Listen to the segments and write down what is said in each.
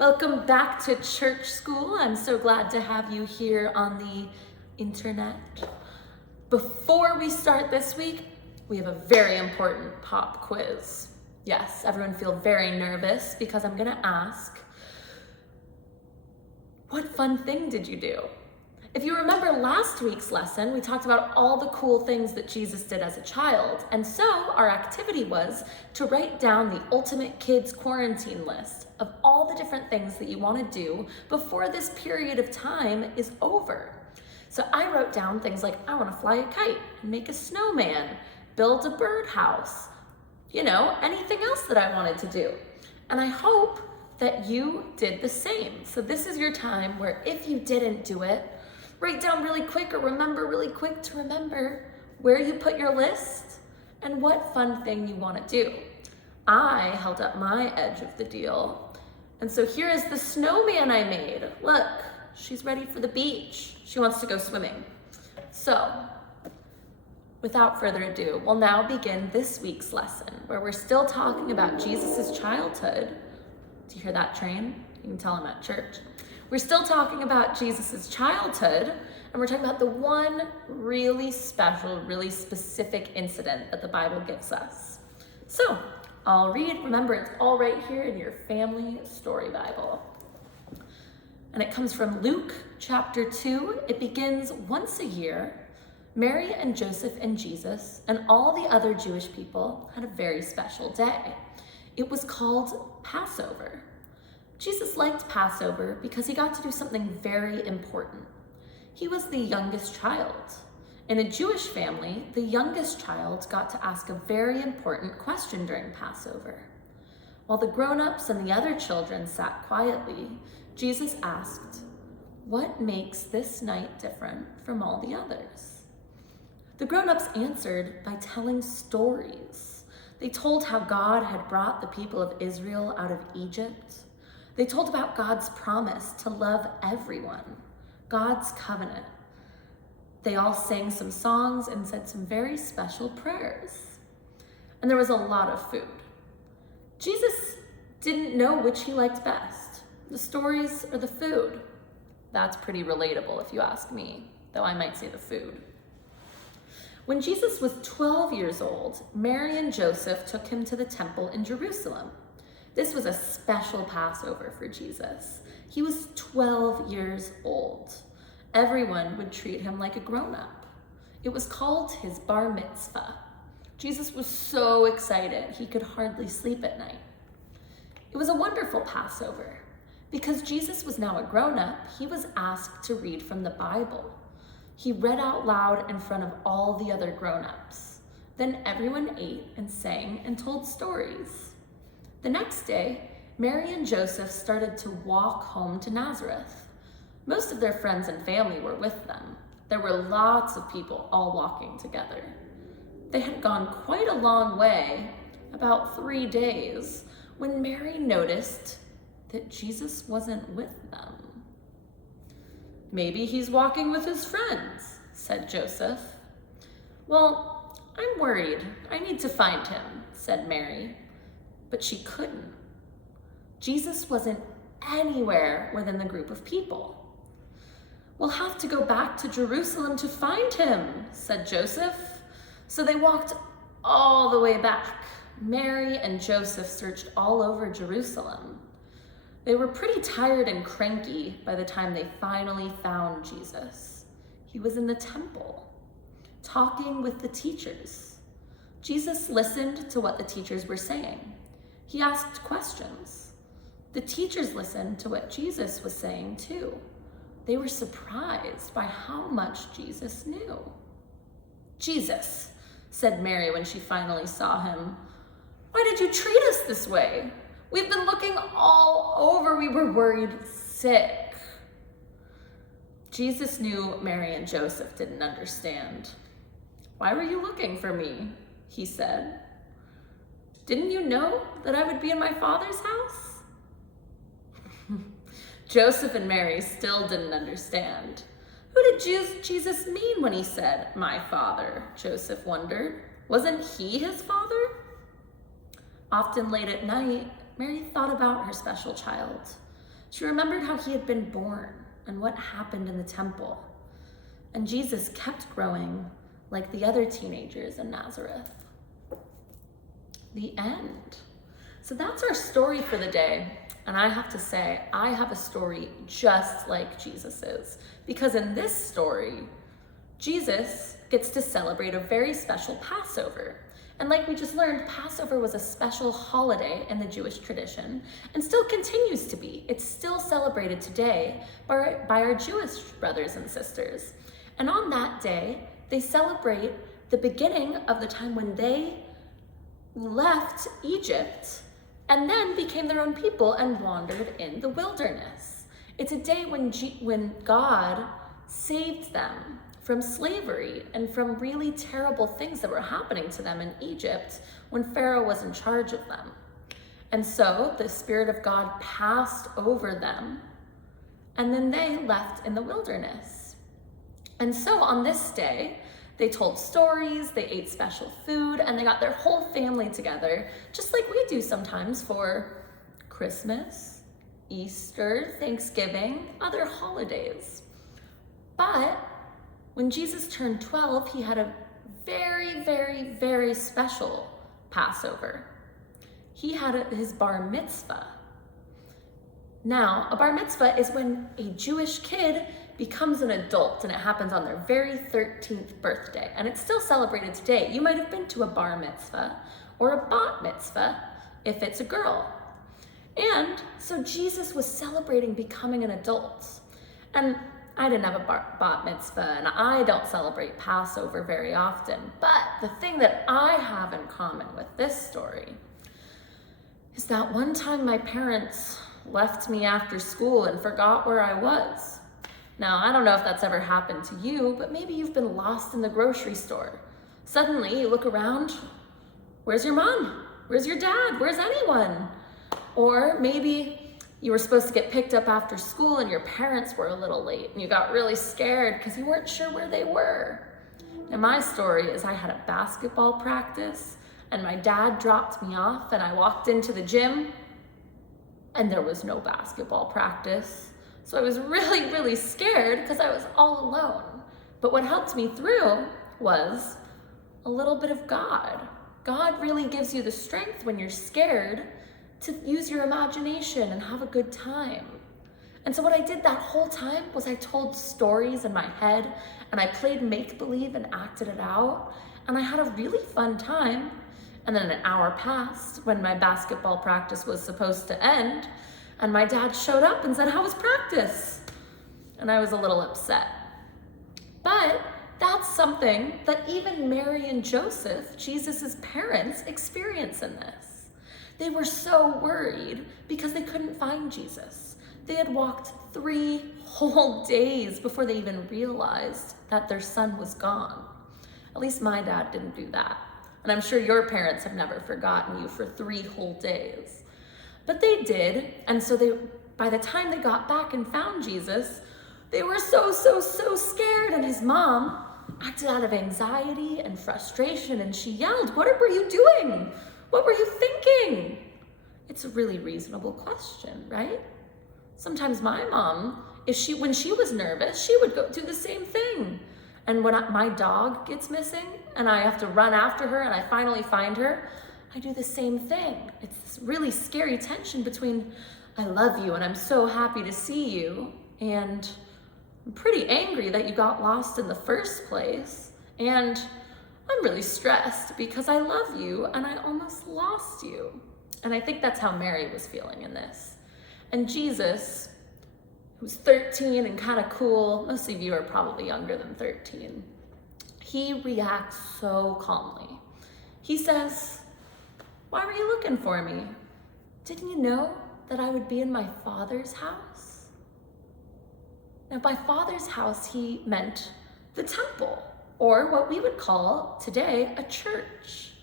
Welcome back to church school. I'm so glad to have you here on the internet. Before we start this week, we have a very important pop quiz. Yes, everyone feel very nervous because I'm gonna ask, what fun thing did you do? If you remember last week's lesson, we talked about all the cool things that Jesus did as a child. And so our activity was to write down the ultimate kids quarantine list of all the different things that you want to do before this period of time is over. So I wrote down things like, I want to fly a kite and make a snowman, build a birdhouse, anything else that I wanted to do. And I hope that you did the same. So this is your time where if you didn't do it, write down really quick or remember really quick to remember where you put your list and what fun thing you want to do. I held up my edge of the deal. And so here is the snowman I made. Look, she's ready for the beach. She wants to go swimming. So, without further ado, we'll now begin this week's lesson where we're still talking about Jesus' childhood. Do you hear that train? You can tell I'm at church. We're still talking about Jesus' childhood, and we're talking about the one really special, really specific incident that the Bible gives us. So, I'll read. Remember, it's all right here in your family story Bible. And it comes from Luke chapter 2. It begins, once a year, Mary and Joseph and Jesus and all the other Jewish people had a very special day. It was called Passover. Jesus liked Passover because he got to do something very important. He was the youngest child. In a Jewish family, the youngest child got to ask a very important question during Passover. While the grown-ups and the other children sat quietly, Jesus asked, "What makes this night different from all the others?" The grown-ups answered by telling stories. They told how God had brought the people of Israel out of Egypt. They told about God's promise to love everyone, God's covenant. They all sang some songs and said some very special prayers. And there was a lot of food. Jesus didn't know which he liked best, the stories or the food. That's pretty relatable if you ask me, though I might say the food. When Jesus was 12 years old, Mary and Joseph took him to the temple in Jerusalem. This was a special Passover for Jesus. He was 12 years old. Everyone would treat him like a grown-up. It was called his bar mitzvah. Jesus was so excited he could hardly sleep at night. It was a wonderful Passover. Because Jesus was now a grown-up, he was asked to read from the Bible. He read out loud in front of all the other grown-ups. Then everyone ate and sang and told stories. The next day, Mary and Joseph started to walk home to Nazareth. Most of their friends and family were with them. There were lots of people all walking together. They had gone quite a long way, about 3 days, when Mary noticed that Jesus wasn't with them. "Maybe he's walking with his friends," said Joseph. "Well, I'm worried. I need to find him," said Mary. But she couldn't. Jesus wasn't anywhere within the group of people. "We'll have to go back to Jerusalem to find him," said Joseph. So they walked all the way back. Mary and Joseph searched all over Jerusalem. They were pretty tired and cranky by the time they finally found Jesus. He was in the temple, talking with the teachers. Jesus listened to what the teachers were saying. He asked questions. The teachers listened to what Jesus was saying too. They were surprised by how much Jesus knew. "Jesus," said Mary when she finally saw him, "why did you treat us this way? We've been looking all over. We were worried sick." Jesus knew Mary and Joseph didn't understand. "Why were you looking for me?" he said. "Didn't you know that I would be in my Father's house?" Joseph and Mary still didn't understand. Who did Jesus mean when he said, "my Father"? Joseph wondered. Wasn't he his father? Often late at night, Mary thought about her special child. She remembered how he had been born and what happened in the temple. And Jesus kept growing like the other teenagers in Nazareth. The end. So that's our story for the day. And I have to say, I have a story just like Jesus's, because in this story, Jesus gets to celebrate a very special Passover. And like we just learned, Passover was a special holiday in the Jewish tradition and still continues to be. It's still celebrated today by our Jewish brothers and sisters. And on that day, they celebrate the beginning of the time when they left Egypt and then became their own people and wandered in the wilderness. It's a day when God saved them from slavery and from really terrible things that were happening to them in Egypt when Pharaoh was in charge of them. And so the Spirit of God passed over them, and then they left in the wilderness. And so on this day, they told stories, they ate special food, and they got their whole family together, just like we do sometimes for Christmas, Easter, Thanksgiving, other holidays. But when Jesus turned 12, he had a very, very, very special Passover. He had his bar mitzvah. Now, a bar mitzvah is when a Jewish kid becomes an adult, and it happens on their very 13th birthday. And it's still celebrated today. You might have been to a bar mitzvah or a bat mitzvah if it's a girl. And so Jesus was celebrating becoming an adult. And I didn't have a bat mitzvah, and I don't celebrate Passover very often. But the thing that I have in common with this story is that one time my parents left me after school and forgot where I was. Now, I don't know if that's ever happened to you, but maybe you've been lost in the grocery store. Suddenly you look around, where's your mom? Where's your dad? Where's anyone? Or maybe you were supposed to get picked up after school and your parents were a little late and you got really scared because you weren't sure where they were. And my story is I had a basketball practice and my dad dropped me off and I walked into the gym and there was no basketball practice. So I was really, really scared because I was all alone. But what helped me through was a little bit of God. God really gives you the strength when you're scared to use your imagination and have a good time. And so what I did that whole time was I told stories in my head and I played make-believe and acted it out. And I had a really fun time. And then an hour passed when my basketball practice was supposed to end. And my dad showed up and said, "How was practice?" And I was a little upset. But that's something that even Mary and Joseph, Jesus's parents, experience in this. They were so worried because they couldn't find Jesus. They had walked 3 whole days before they even realized that their son was gone. At least my dad didn't do that. And I'm sure your parents have never forgotten you for 3 whole days. But they did, and so by the time they got back and found Jesus, they were so scared, and his mom acted out of anxiety and frustration, and she yelled, "What were you doing? What were you thinking?" It's a really reasonable question, right? Sometimes my mom, when she was nervous, she would go do the same thing. And when my dog gets missing and I have to run after her and I finally find her, I do the same thing. It's this really scary tension between I love you and I'm so happy to see you, and I'm pretty angry that you got lost in the first place, and I'm really stressed because I love you and I almost lost you. And I think that's how Mary was feeling in this. And Jesus, who's 13 and kind of cool, most of you are probably younger than 13, he reacts so calmly. He says, "Why were you looking for me? Didn't you know that I would be in my Father's house?" Now, by Father's house, he meant the temple, or what we would call today a church.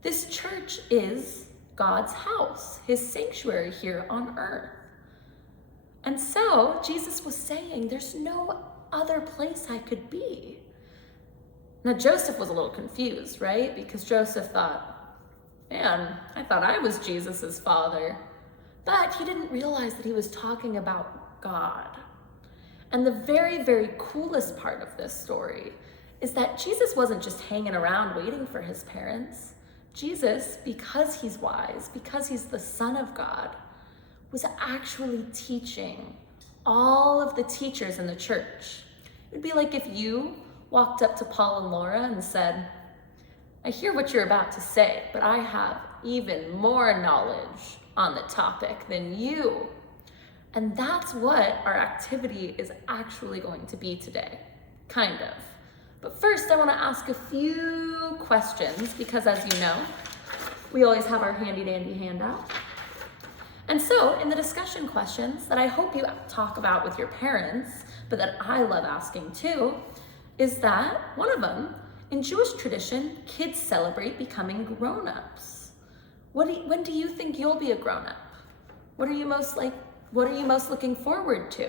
This church is God's house, his sanctuary here on earth. And so Jesus was saying, there's no other place I could be. Now, Joseph was a little confused, right? Because Joseph thought, man, I thought I was Jesus's father. But he didn't realize that he was talking about God. And the very, very coolest part of this story is that Jesus wasn't just hanging around waiting for his parents. Jesus, because he's wise, because he's the Son of God, was actually teaching all of the teachers in the church. It would be like if you walked up to Paul and Laura and said, I hear what you're about to say, but I have even more knowledge on the topic than you. And that's what our activity is actually going to be today, kind of. But first, I want to ask a few questions because, as you know, we always have our handy-dandy handout. And so, in the discussion questions that I hope you talk about with your parents, but that I love asking too, is that one of them, in Jewish tradition, kids celebrate becoming grown-ups. When do you think you'll be a grown-up? What are you most looking forward to?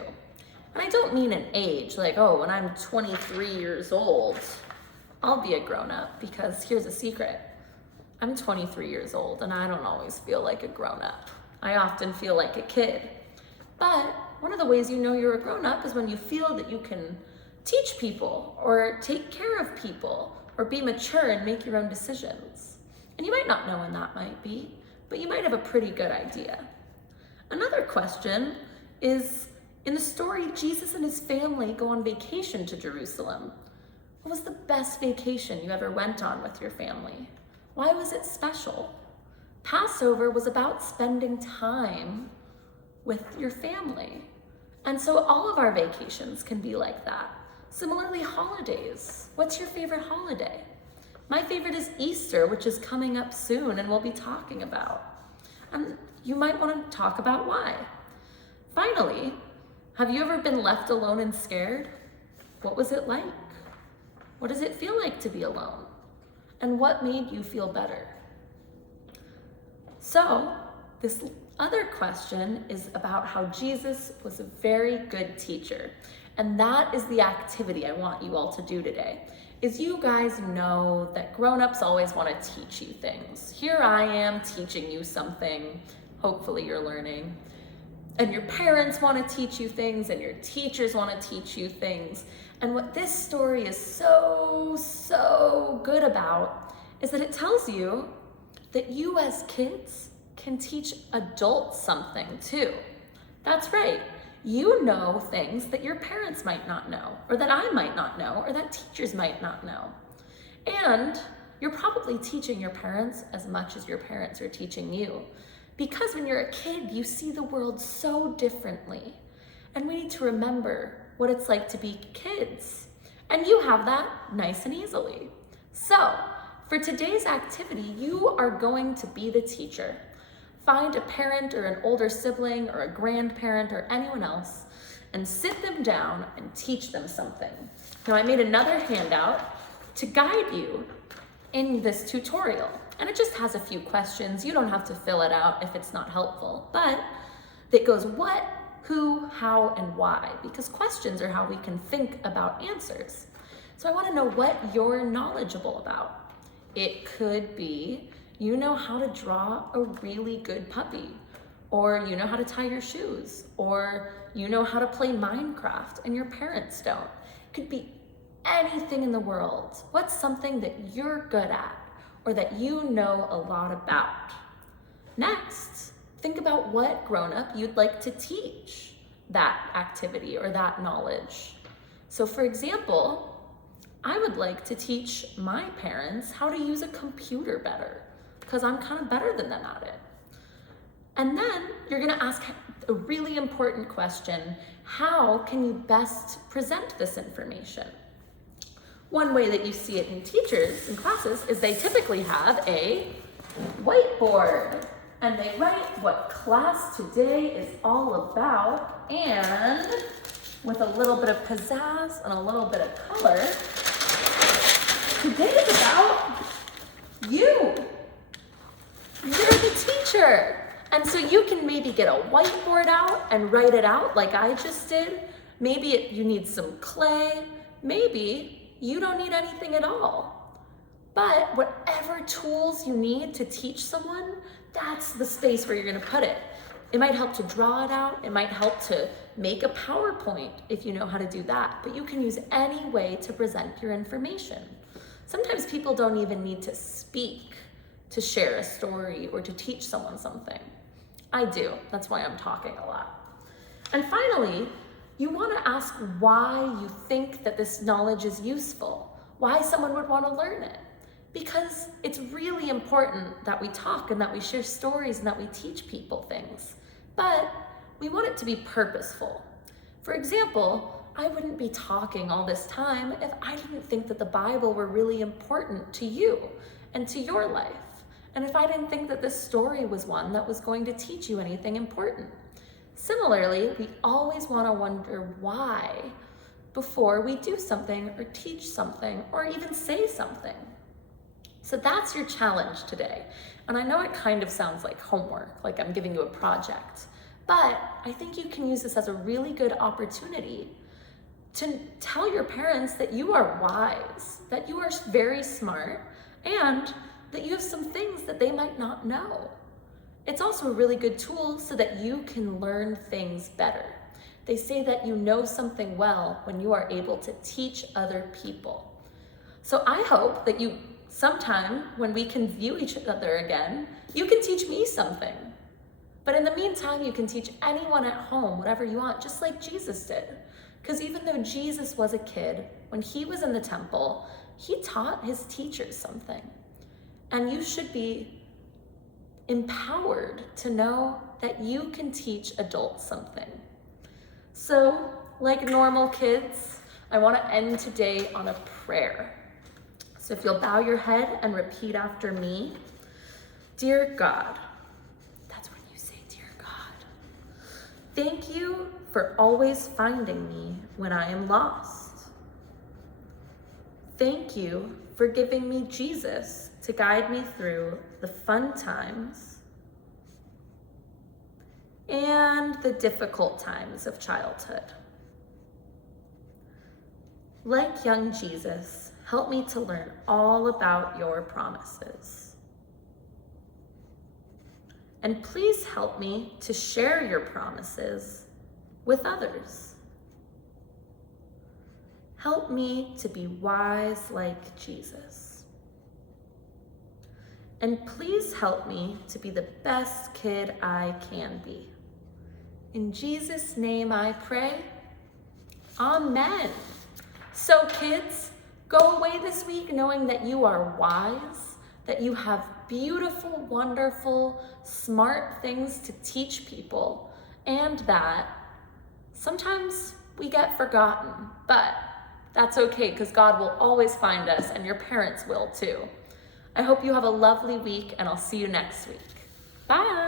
And I don't mean an age, like, oh, when I'm 23 years old, I'll be a grown-up, because here's a secret. I'm 23 years old and I don't always feel like a grown-up. I often feel like a kid. But one of the ways you know you're a grown-up is when you feel that you can teach people or take care of people or be mature and make your own decisions. And you might not know when that might be, but you might have a pretty good idea. Another question is, in the story, Jesus and his family go on vacation to Jerusalem. What was the best vacation you ever went on with your family? Why was it special? Passover was about spending time with your family. And so all of our vacations can be like that. Similarly, holidays. What's your favorite holiday? My favorite is Easter, which is coming up soon and we'll be talking about. And you might want to talk about why. Finally, have you ever been left alone and scared? What was it like? What does it feel like to be alone? And what made you feel better? So, this other question is about how Jesus was a very good teacher. And that is the activity I want you all to do today. Is you guys know that grown-ups always want to teach you things. Here I am teaching you something. Hopefully you're learning. And your parents want to teach you things, and your teachers want to teach you things. And what this story is so good about is that it tells you that you as kids can teach adults something too. That's right. You know things that your parents might not know, or that I might not know, or that teachers might not know. And you're probably teaching your parents as much as your parents are teaching you. Because when you're a kid, you see the world so differently. And we need to remember what it's like to be kids. And you have that nice and easily. So, for today's activity, you are going to be the teacher. Find a parent or an older sibling or a grandparent or anyone else and sit them down and teach them something. Now, I made another handout to guide you in this tutorial. And it just has a few questions. You don't have to fill it out if it's not helpful, but it goes what, who, how, and why, because questions are how we can think about answers. So I want to know what you're knowledgeable about. It could be you know how to draw a really good puppy, or you know how to tie your shoes, or you know how to play Minecraft and your parents don't. It could be anything in the world. What's something that you're good at or that you know a lot about? Next, think about what grown-up you'd like to teach that activity or that knowledge. So for example, I would like to teach my parents how to use a computer better, because I'm kind of better than them at it. And then you're gonna ask a really important question: how can you best present this information? One way that you see it in teachers in classes is they typically have a whiteboard, and they write what class today is all about, and with a little bit of pizzazz and a little bit of color, today is about you. You're the teacher. And so you can maybe get a whiteboard out and write it out like I just did. Maybe you need some clay. Maybe you don't need anything at all. But whatever tools you need to teach someone, that's the space where you're gonna put it. It might help to draw it out. It might help to make a PowerPoint if you know how to do that, but you can use any way to present your information. Sometimes people don't even need to speak to share a story or to teach someone something. I do, that's why I'm talking a lot. And finally, you want to ask why you think that this knowledge is useful, why someone would want to learn it. Because it's really important that we talk and that we share stories and that we teach people things. But we want it to be purposeful. For example, I wouldn't be talking all this time if I didn't think that the Bible were really important to you and to your life. And if I didn't think that this story was one that was going to teach you anything important. Similarly, we always want to wonder why before we do something or teach something or even say something. So that's your challenge today. And I know it kind of sounds like homework, like I'm giving you a project, but I think you can use this as a really good opportunity to tell your parents that you are wise, that you are very smart, and that you have some things that they might not know. It's also a really good tool so that you can learn things better. They say that you know something well when you are able to teach other people. So I hope that you sometime when we can view each other again, you can teach me something. But in the meantime, you can teach anyone at home whatever you want, just like Jesus did. Because even though Jesus was a kid, when he was in the temple, he taught his teachers something. And you should be empowered to know that you can teach adults something. So, like normal kids, I want to end today on a prayer. So if you'll bow your head and repeat after me. Dear God, that's when you say, dear God, thank you for always finding me when I am lost. Thank you for giving me Jesus to guide me through the fun times and the difficult times of childhood. Like young Jesus, help me to learn all about your promises. And please help me to share your promises with others. Help me to be wise like Jesus. And please help me to be the best kid I can be. In Jesus' name I pray, Amen. So kids, go away this week knowing that you are wise, that you have beautiful, wonderful, smart things to teach people, and that sometimes we get forgotten, but that's okay because God will always find us and your parents will too. I hope you have a lovely week and I'll see you next week. Bye.